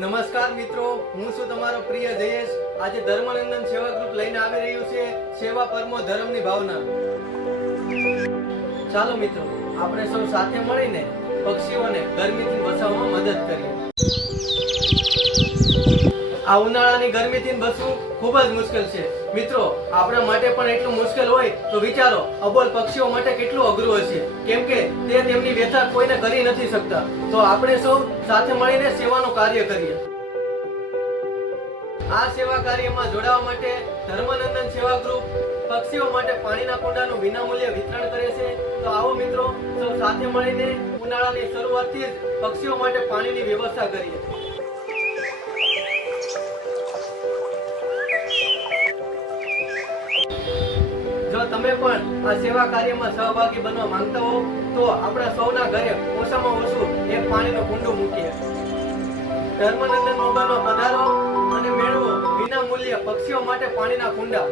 નમસ્કાર મિત્રો, હું છું તમારો પ્રિય જયેશ. આજે ધર્મનંદન સેવા ગ્રુપ લઈને આવી રહ્યું છે, સેવા પરમો ધર્મની ભાવના. ચાલો મિત્રો, આપણે સૌ સાથે મળીને પક્ષીઓને ગરમીથી બચાવવામાં મદદ કરીએ. આ ઉનાળાની ગરમીથી બચવું ખૂબ જ મુશ્કેલ છે. મિત્રો, આપણા માટે પણ એટલું મુશ્કેલ હોય તો વિચારો, અબોલ પક્ષીઓ માટે કેટલું અઘરું હશે? કેમ કે તે તેમની વ્યથા કોઈને કરી નથી શકતા. તો આપણે સૌ સાથે મળીને સેવાનું કાર્ય કરીએ. આ સેવા કાર્યમાં જોડાવા માટે ધર્મનંદન સેવા ગ્રુપ પક્ષીઓ માટે પાણીના કુંડાનું વિનામૂલ્યે વિતરણ કરે છે. તો આવો મિત્રો, સૌ સાથે મળીને ઉનાળાની શરૂઆતથી જ પક્ષીઓ માટે પાણીની વ્યવસ્થા કરીએ. જો તમે પણ આ સેવા કાર્યમાં સહભાગી બનવા માંગતા હો, તો આપણા સૌના ઘરે ઓછામાં ઓછું એક પાણીનો કુંડું મૂકીએ. ધર્મનંદન મોબાઈલમાં પધારો અને મેળવો વિના મૂલ્યે પક્ષીઓ માટે પાણીના કુંડા.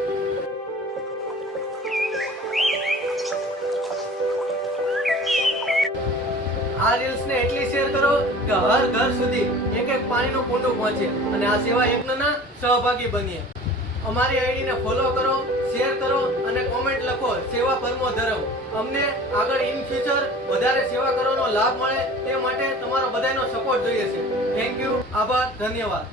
આ રીલ્સને એટલી શેર કરો કે હર ઘર સુધી એક એક પાણીનું કુંડું પહોંચે અને આ સેવા યજ્ઞના સહભાગી બનીએ. અમારી આઈડીને ફોલો કરો, શેર કરો લખો સેવા પરમો ધર્મ. અમને આગળ ઇન ફ્યુચર વધારે સેવા કરવાનો લાભ મળે તે માટે તમારો બધાનો સપોર્ટ જોઈએ છે. થેન્ક યુ આભાર. ધન્યવાદ.